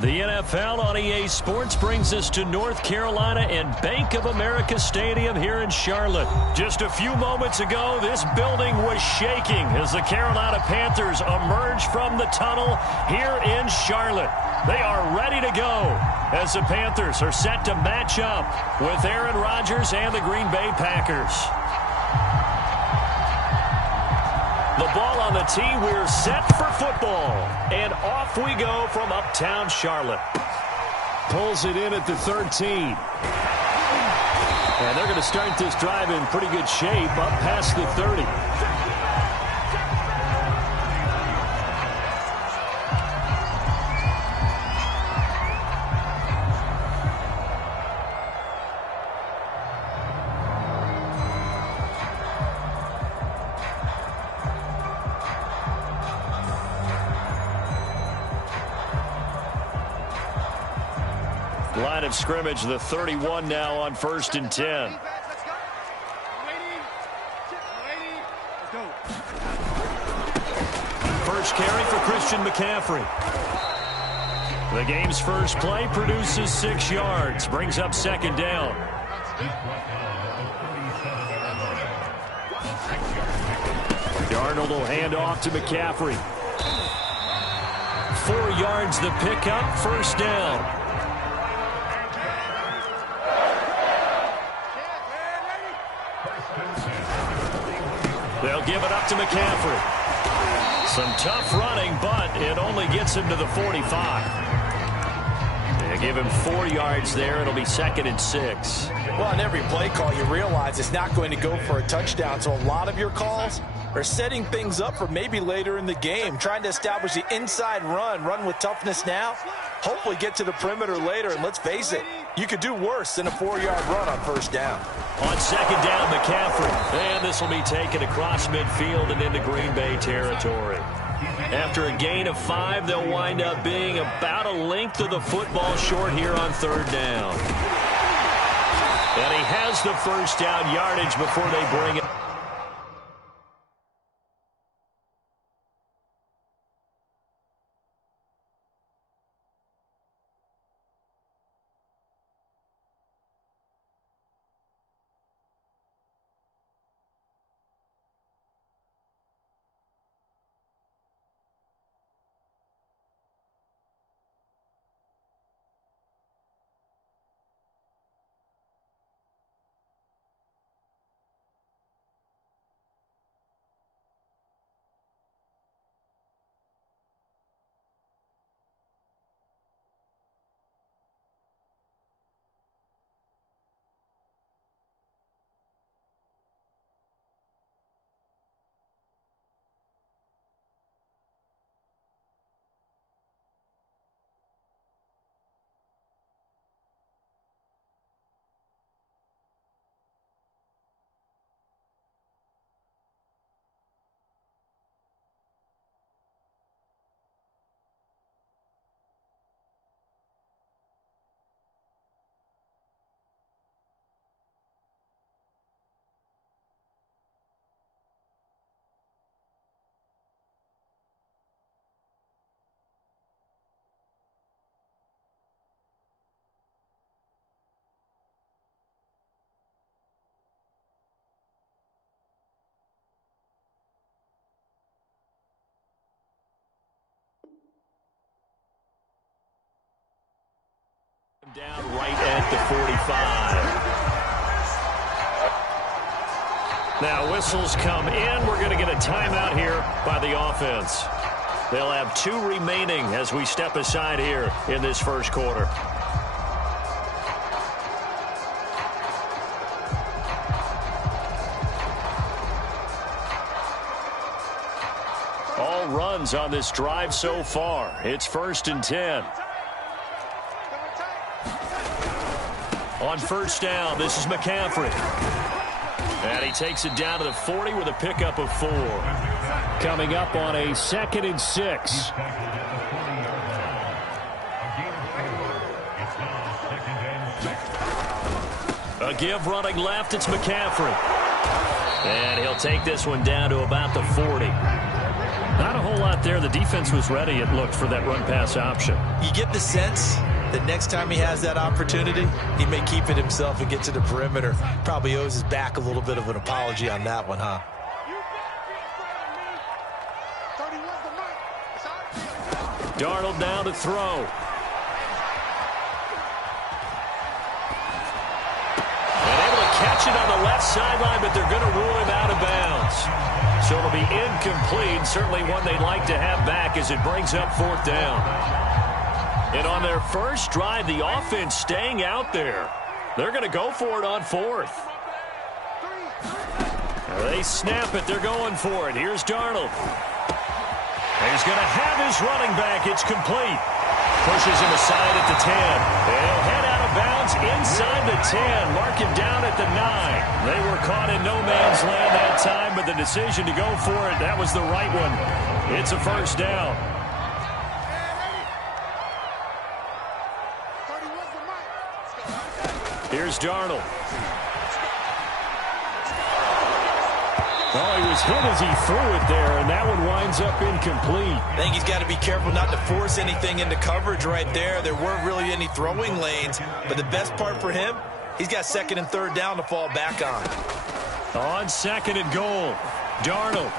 The NFL on EA Sports brings us to North Carolina and Bank of America Stadium here in Charlotte. Just a few moments ago, this building was shaking as the Carolina Panthers emerged from the tunnel here in Charlotte. They are ready to go as the Panthers are set to match up with Aaron Rodgers and the Green Bay Packers. The ball on the tee, we're set for football. And off we go from uptown Charlotte. Pulls it in at the 13. And they're going to start this drive in pretty good shape up past the 30. Line of scrimmage, the 31 now on 1st and 10. First carry for Christian McCaffrey. The game's first play produces 6 yards, brings up 2nd down. Darnold will hand off to McCaffrey. 4 yards the pickup, 1st down. They'll give it up to McCaffrey. Some tough running, but it only gets him to the 45. They give him 4 yards there. It'll be 2nd and 6. Well, on every play call, you realize it's not going to go for a touchdown. So a lot of your calls are setting things up for maybe later in the game, trying to establish the inside run with toughness now, hopefully get to the perimeter later. And let's face it, you could do worse than a 4-yard run on 1st down. On 2nd down, McCaffrey. And this will be taken across midfield and into Green Bay territory. After a gain of 5, they'll wind up being about a length of the football short here on 3rd down. And he has the 1st down yardage before they bring it. Down right at the 45. Now whistles come in. We're going to get a timeout here by the offense. They'll have 2 remaining as we step aside here in this first quarter. All runs on this drive so far. It's 1st and 10. On 1st down, this is McCaffrey. And he takes it down to the 40 with a pickup of 4. Coming up on a 2nd and 6. A give running left, it's McCaffrey. And he'll take this one down to about the 40. Not a whole lot there. The defense was ready, it looked, for that run-pass option. You get the sense that next time he has that opportunity, he may keep it himself and get to the perimeter. Probably owes his back a little bit of an apology on that one, huh? Darnold down to throw. And able to catch it on the left sideline, but they're going to rule him out of bounds. So it'll be incomplete. Certainly one they'd like to have back as it brings up 4th down. And on their first drive, the offense staying out there. They're going to go for it on 4th. They snap it. They're going for it. Here's Darnold. He's going to have his running back. It's complete. Pushes him aside at the 10. They'll head out of bounds inside the 10. Mark him down at the 9. They were caught in no man's land that time, but the decision to go for it, that was the right one. It's a first down. Here's Darnold. Oh, he was hit as he threw it there, and that one winds up incomplete. I think he's got to be careful not to force anything into coverage right there. There weren't really any throwing lanes, but the best part for him, he's got 2nd and 3rd down to fall back on. On 2nd and goal, Darnold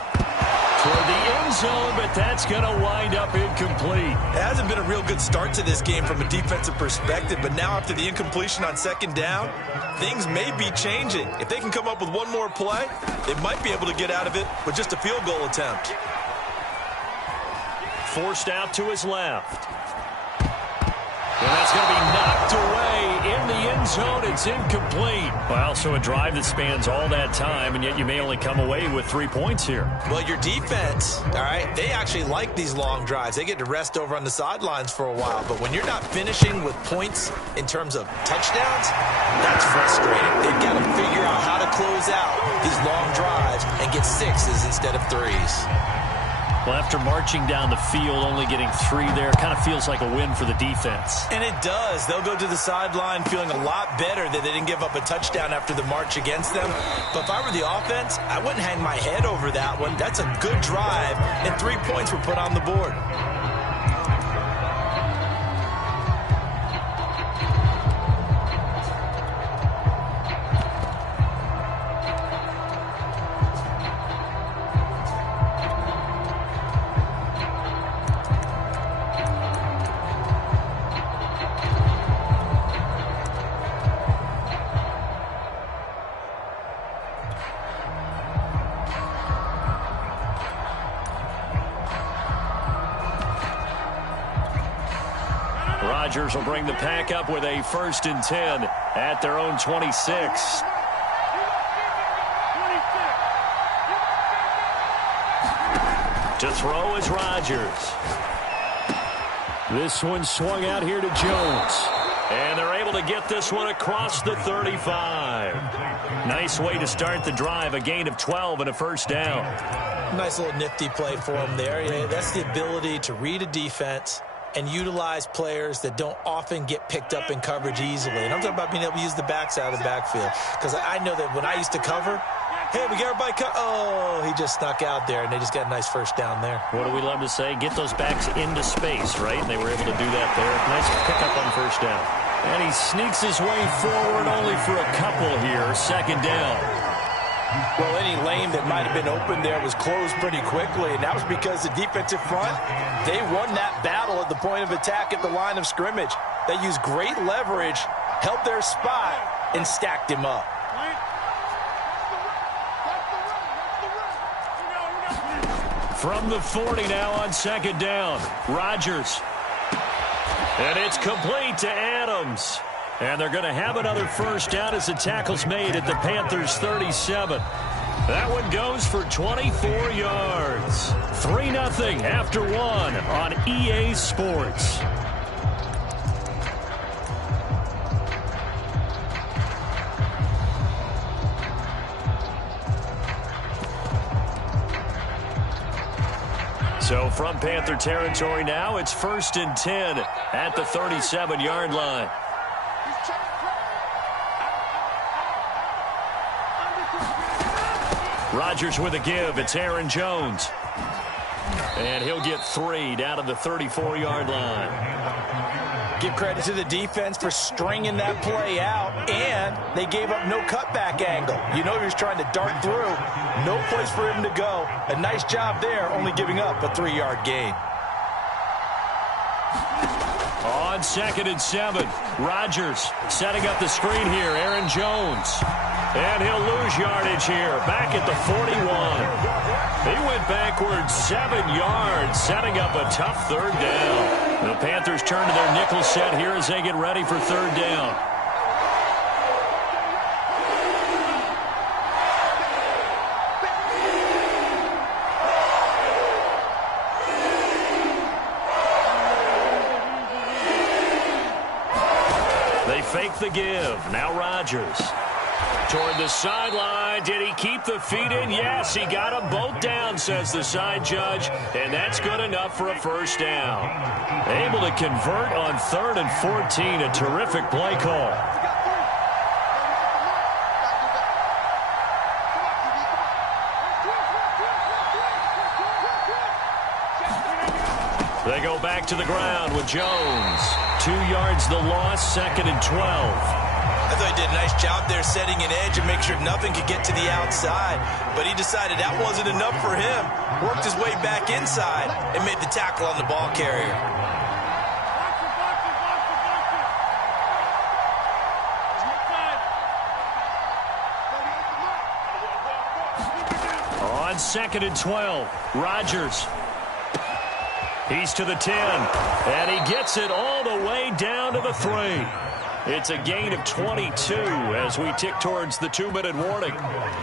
toward the end zone, but that's going to wind up incomplete. It hasn't been a real good start to this game from a defensive perspective, but now after the incompletion on 2nd down, things may be changing. If they can come up with one more play, they might be able to get out of it with just a field goal attempt. Forced out to his left. And that's going to be knocked away in the end zone. It's incomplete. Well, so a drive that spans all that time, and yet you may only come away with 3 points here. Well, your defense, all right, they actually like these long drives. They get to rest over on the sidelines for a while. But when you're not finishing with points in terms of touchdowns, that's frustrating. They've got to figure out how to close out these long drives and get 6s instead of 3s. Well, after marching down the field, only getting 3 there, kind of feels like a win for the defense. And it does. They'll go to the sideline feeling a lot better that they didn't give up a touchdown after the march against them. But if I were the offense, I wouldn't hang my head over that one. That's a good drive, and 3 points were put on the board. Rodgers will bring the pack up with a 1st and 10 at their own 26. To throw is Rodgers. This one swung out here to Jones. And they're able to get this one across the 35. Nice way to start the drive. A gain of 12 and a 1st down. Nice little nifty play for him there. Yeah, that's the ability to read a defense and utilize players that don't often get picked up in coverage easily. And I'm talking about being able to use the backside of the backfield. Because I know that when I used to cover, hey, we got everybody oh, he just snuck out there, and they just got a nice 1st down there. What do we love to say? Get those backs into space, right? And they were able to do that there. Nice pickup on 1st down. And he sneaks his way forward only for a couple here. 2nd down. Well, any lane that might have been open there was closed pretty quickly, and that was because the defensive front, they won that battle at the point of attack at the line of scrimmage. They used great leverage, held their spot, and stacked him up. From the 40 now on 2nd down, Rodgers. And it's complete to Adams. And they're going to have another 1st down as the tackle's made at the Panthers' 37. That one goes for 24 yards. 3-0 after 1 on EA Sports. So from Panther territory now, it's 1st and 10 at the 37-yard line. Rodgers with a give. It's Aaron Jones. And he'll get 3 down to the 34-yard line. Give credit to the defense for stringing that play out, and they gave up no cutback angle. You know he was trying to dart through. No place for him to go. A nice job there, only giving up a 3-yard gain. On 2nd and 7, Rodgers setting up the screen here. Aaron Jones. And he'll lose yardage here, back at the 41. He went backwards 7 yards, setting up a tough 3rd down. The Panthers turn to their nickel set here as they get ready for 3rd down. They fake the give. Now Rodgers. Toward the sideline. Did he keep the feet in? Yes, he got them both down, says the side judge, and that's good enough for a 1st down. Able to convert on 3rd and 14. A terrific play call. They go back to the ground with Jones. 2 yards the loss, 2nd and 12. I thought he did a nice job there setting an edge and make sure nothing could get to the outside. But he decided that wasn't enough for him. Worked his way back inside and made the tackle on the ball carrier. On 2nd and 12, Rodgers. He's to the 10, and he gets it all the way down to the 3. It's a gain of 22 as we tick towards the 2-minute warning.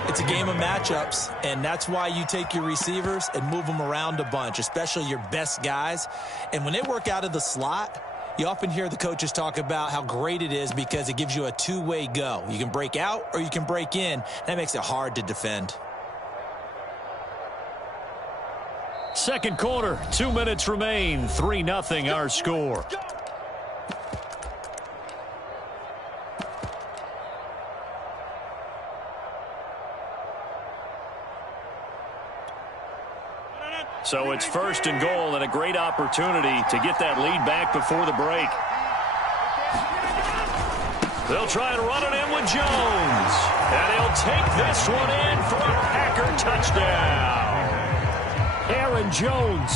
It's a game of matchups, and that's why you take your receivers and move them around a bunch, especially your best guys. And when they work out of the slot, you often hear the coaches talk about how great it is because it gives you a two-way go. You can break out or you can break in. That makes it hard to defend. 2nd quarter, 2 minutes remain. 3-0 our score. So it's 1st and goal and a great opportunity to get that lead back before the break. They'll try and run it in with Jones. And he'll take this one in for a Packer touchdown. Aaron Jones,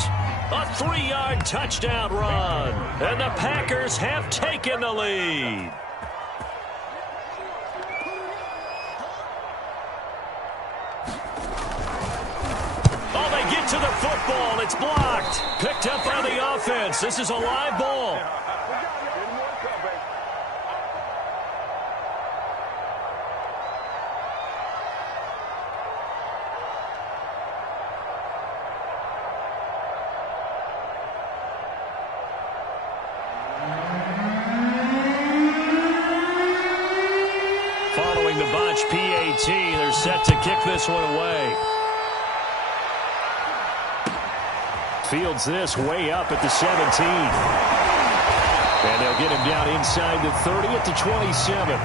a 3-yard touchdown run. And the Packers have taken the lead. To the football. It's blocked. Picked up by the offense. This is a live ball. Following the botch PAT, they're set to kick this one away. Fields this way up at the 17. And they'll get him down inside the 30 at the 27.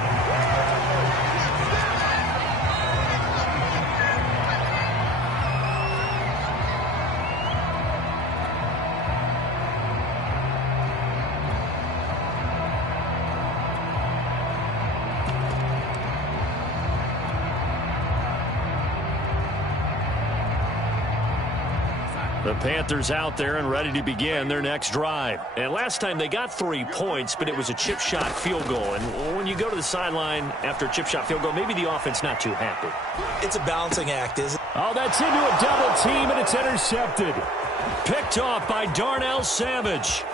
The Panthers out there and ready to begin their next drive. And last time they got 3 points, but it was a chip shot field goal. And when you go to the sideline after a chip shot field goal, maybe the offense not too happy. It's a balancing act, isn't it? Oh, that's into a double team, and it's intercepted. Picked off by Darnell Savage.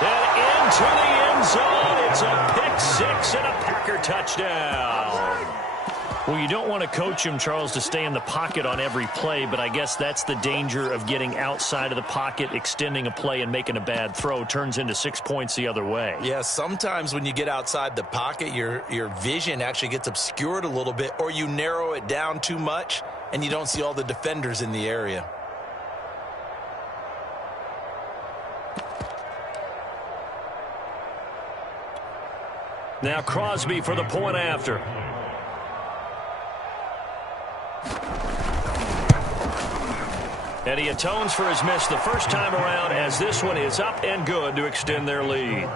And into the end zone. It's a pick six and a Packer touchdown. Well, you don't want to coach him, Charles, to stay in the pocket on every play, but I guess that's the danger of getting outside of the pocket, extending a play, and making a bad throw. Turns into 6 points the other way. Yeah, sometimes when you get outside the pocket, your vision actually gets obscured a little bit, or you narrow it down too much, and you don't see all the defenders in the area. Now Crosby for the point after. And he atones for his miss the first time around as this one is up and good to extend their lead.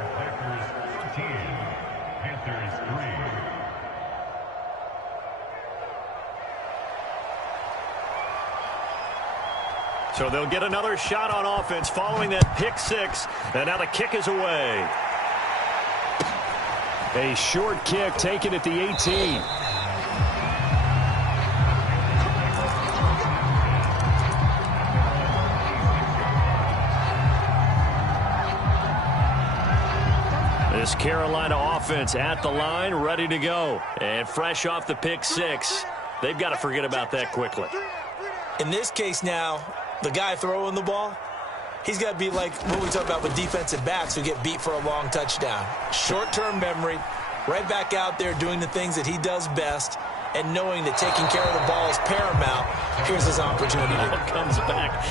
So they'll get another shot on offense following that pick six. And now the kick is away. A short kick taken at the 18. This Carolina offense at the line, ready to go. And fresh off the pick six, they've got to forget about that quickly. In this case now, the guy throwing the ball, he's got to be like what we talk about with defensive backs who get beat for a long touchdown. Short-term memory, right back out there doing the things that he does best, and knowing that taking care of the ball is paramount. Here's his opportunity. Ball comes back.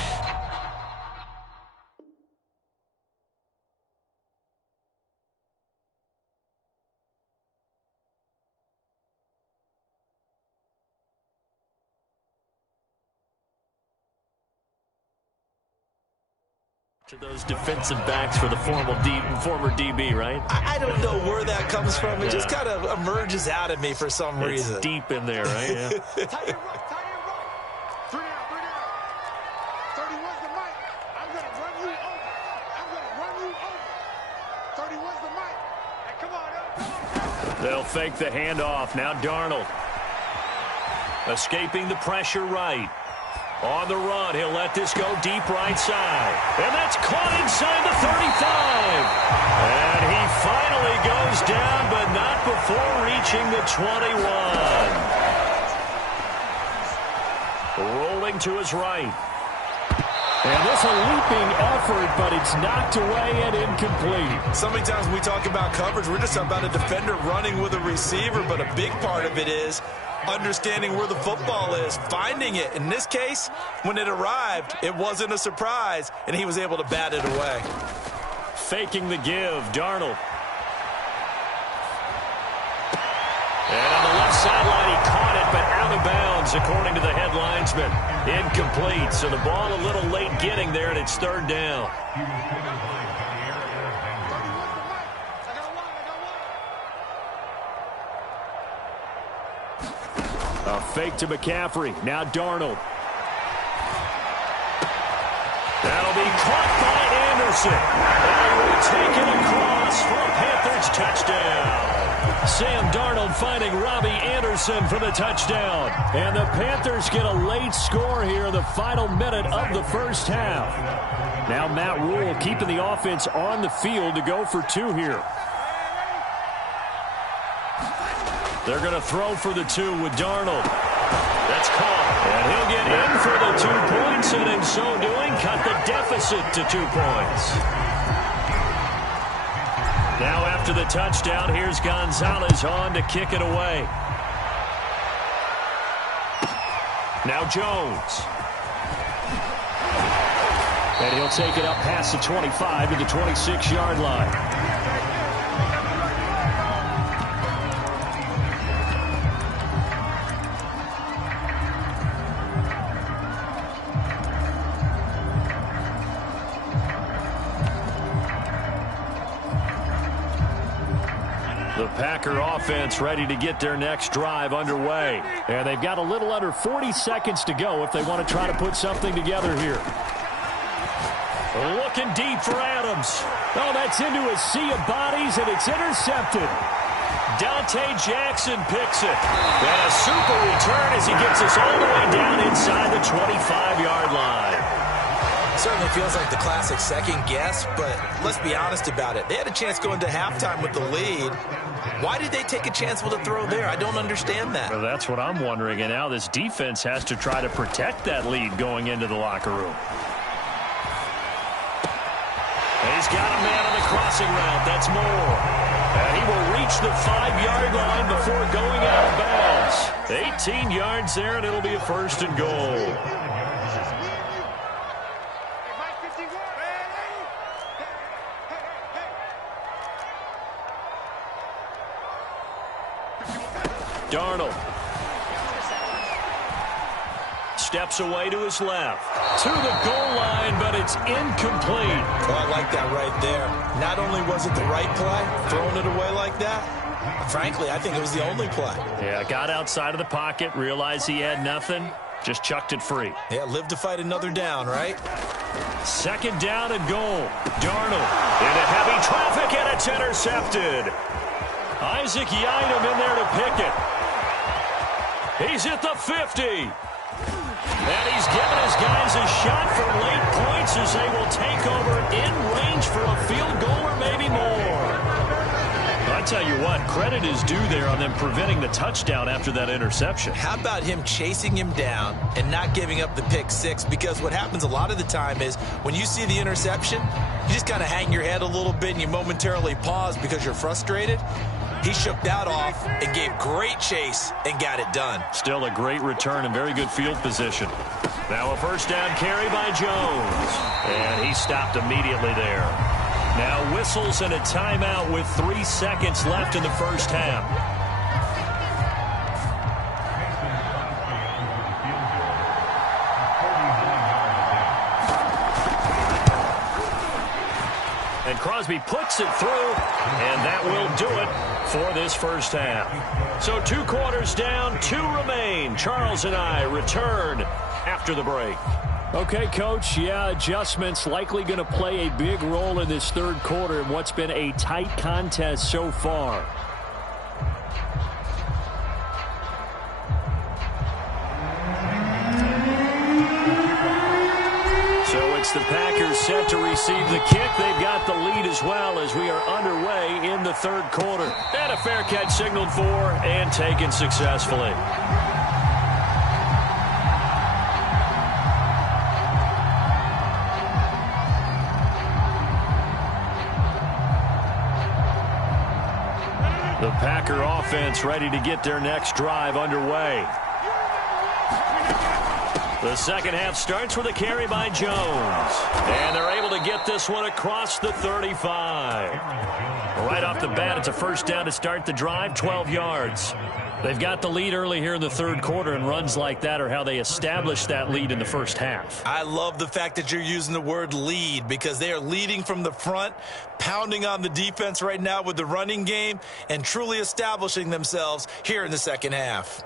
To those defensive backs for the former DB, right? I don't know where that comes from. It just kind of emerges out of me for some reason. It's deep in there, right? Yeah. Tie your rope, tie your rope. Three down. 31's the mic. I'm going to run you over. 31's the mic. Hey, come on. They'll fake the handoff. Now Darnold. Escaping the pressure right. On the run, he'll let this go deep right side. And that's caught inside the 35. And he finally goes down, but not before reaching the 21. Rolling to his right. And this a leaping effort, but it's knocked away and incomplete. So many times when we talk about coverage, we're just about a defender running with a receiver, but a big part of it is understanding where the football is, finding it. In this case, when it arrived, it wasn't a surprise, and he was able to bat it away. Faking the give, Darnold. And on the left sideline, he caught it, but out of bounds, according to the head linesman. Incomplete, so the ball a little late getting there, and it's third down. A fake to McCaffrey. Now Darnold. That'll be caught by Anderson. And he will take it across for a Panthers touchdown. Sam Darnold finding Robbie Anderson for the touchdown. And the Panthers get a late score here in the final minute of the first half. Now Matt Rule keeping the offense on the field to go for two here. They're going to throw for the two with Darnold. That's caught. And he'll get in for the 2 points, and in so doing, cut the deficit to 2 points. Now after the touchdown, here's Gonzalez on to kick it away. Now Jones. And he'll take it up past the 25 to the 26-yard line. The Packer offense ready to get their next drive underway. And they've got a little under 40 seconds to go if they want to try to put something together here. Looking deep for Adams. Oh, that's into a sea of bodies, and it's intercepted. Dante Jackson picks it. And a super return as he gets us all the way down inside the 25-yard line. Certainly feels like the classic second guess, but let's be honest about it. They had a chance going to halftime with the lead. Why did they take a chance with a throw there? I don't understand that. Well, that's what I'm wondering. And now this defense has to try to protect that lead going into the locker room. He's got a man on the crossing route. That's Moore. And he will reach the 5-yard line before going out of bounds. 18 yards there, and it'll be a first and goal. Darnold. steps away to his left. To the goal line, but it's incomplete. Oh, I like that right there. Not only was it the right play, throwing it away like that, frankly, I think it was the only play. Yeah, got outside of the pocket, realized he had nothing, just chucked it free. Yeah, live to fight another down, right? Second down and goal. Darnold into heavy traffic, and it's intercepted. Isaac Yiadom in there to pick it. He's at the 50. And he's given his guys a shot for late points as they will take over in range for a field goal or maybe more. I tell you what, credit is due there on them preventing the touchdown after that interception. How about him chasing him down and not giving up the pick six? Because what happens a lot of the time is when you see the interception, you just kind of hang your head a little bit and you momentarily pause because you're frustrated. He shook that off and gave great chase and got it done. Still a great return and very good field position. Now a first down carry by Jones. And he stopped immediately there. Now whistles and a timeout with 3 seconds left in the first half. And Crosby puts it through, and that will do it for this first half. So 2 quarters down, 2 remain. Charles and I return after the break. Okay, Coach, yeah, adjustments likely going to play a big role in this third quarter in what's been a tight contest so far. So it's the Packers set to receive the kick. They've got the lead as well as we are underway in the third quarter. And a fair catch signaled for and taken successfully. The Packer offense ready to get their next drive underway. The second half starts with a carry by Jones. And they're able to get this one across the 35. Right off the bat, it's a first down to start the drive, 12 yards. They've got the lead early here in the third quarter, and runs like that are how they establish that lead in the first half. I love the fact that you're using the word lead because they are leading from the front, pounding on the defense right now with the running game, and truly establishing themselves here in the second half.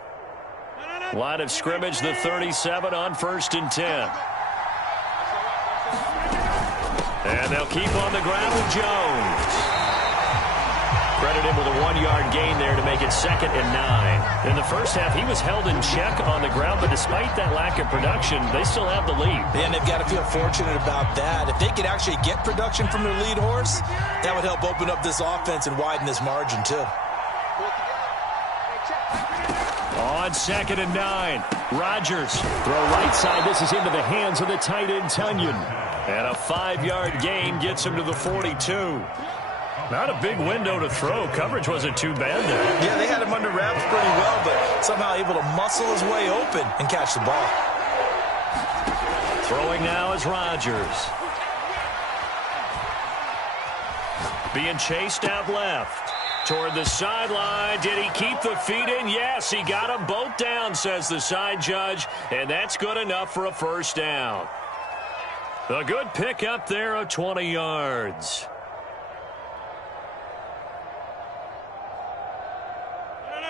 Line of scrimmage, the 37 on 1st and 10. And they'll keep on the ground with Jones. Credit him with a 1-yard gain there to make it 2nd and 9. In the first half, he was held in check on the ground, but despite that lack of production, they still have the lead. And they've got to feel fortunate about that. If they could actually get production from their lead horse, that would help open up this offense and widen this margin too. On 2nd and 9, Rodgers. Throw right side. This is into the hands of the tight end, Tunyon. And a 5-yard gain gets him to the 42. Not a big window to throw. Coverage wasn't too bad there. Yeah, they had him under wraps pretty well, but somehow able to muscle his way open and catch the ball. Throwing now is Rodgers. Being chased out left. Toward the sideline. Did he keep the feet in? Yes, he got them both down, says the side judge, and that's good enough for a first down. A good pickup there of 20 yards.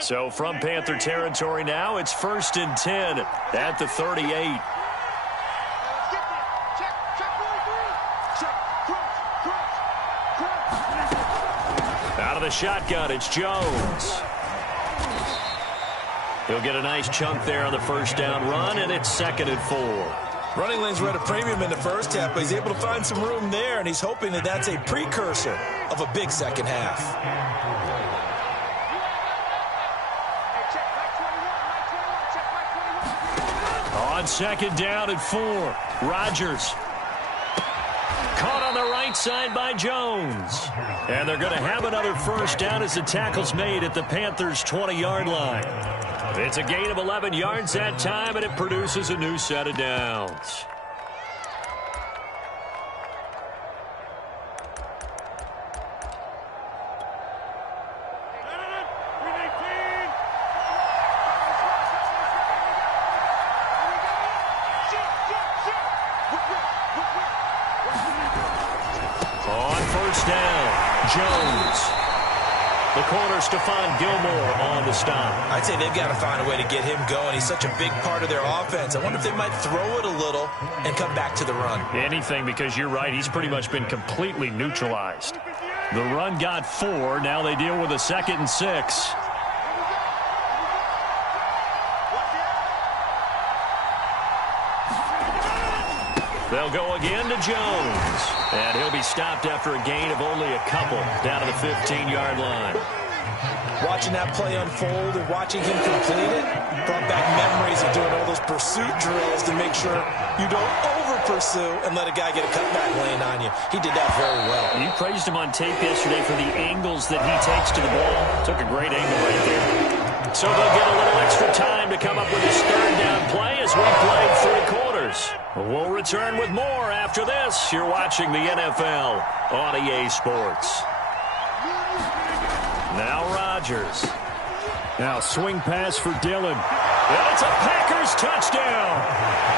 So from Panther territory now, it's 1st and 10 at the 38. Out of the shotgun, it's Jones. He'll get a nice chunk there on the first down run, and it's 2nd and 4. Running lanes were at a premium in the first half, but he's able to find some room there, and he's hoping that that's a precursor of a big second half. On 2nd down and 4, Rodgers. Caught on the right side by Jones. And they're going to have another first down as the tackle's made at the Panthers' 20-yard line. It's a gain of 11 yards that time, and it produces a new set of downs. On first down, Jones. The corner, Stephon Gilmore on the stop. I'd say they've got to find a way to get him going. He's such a big part of their offense. I wonder if they might throw it a little and come back to the run. Anything, because you're right, he's pretty much been completely neutralized. The run got 4. Now they deal with a 2nd and 6. They'll go again to Jones. And he'll be stopped after a gain of only a couple down to the 15-yard line. Watching that play unfold and watching him complete it brought back memories of doing all those pursuit drills to make sure you don't over-pursue and let a guy get a cutback lane on you. He did that very well. You praised him on tape yesterday for the angles that he takes to the ball. Took a great angle right there. So they'll get a little extra time to come up with his 3rd down play as we played 3 quarters. We'll return with more after this. You're watching the NFL on EA Sports. Now Rodgers. Now swing pass for Dillon. And it's a Packers touchdown.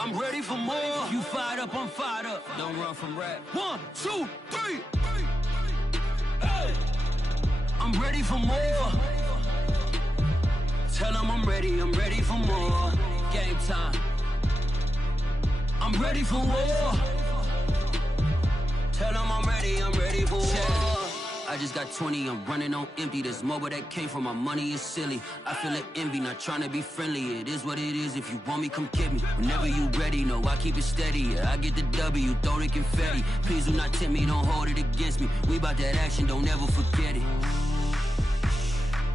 I'm ready for more. You fired up, I'm fired up. Don't run from rap. 1, 2, 3. Hey. I'm ready for more. Tell them I'm ready for more. Game time. I'm ready for war. Tell them I'm ready for war. I just got 20, I'm running on empty. This mobile that came from my money is silly. I feel it envy, not trying to be friendly. It is what it is, if you want me, come get me. Whenever you ready, no, I keep it steady. Yeah, I get the W, throw the confetti. Please do not tempt me, don't hold it against me. We bout that action, don't ever forget it.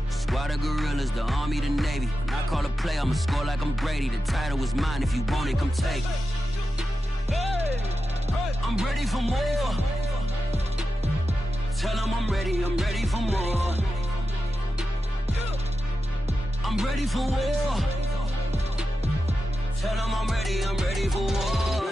Squad of gorillas, the army, the navy. When I call a play, I'ma score like I'm Brady. The title is mine, if you want it, come take it. Hey, I'm ready for more. Tell them I'm ready for more. I'm ready for war. Tell them I'm ready for war.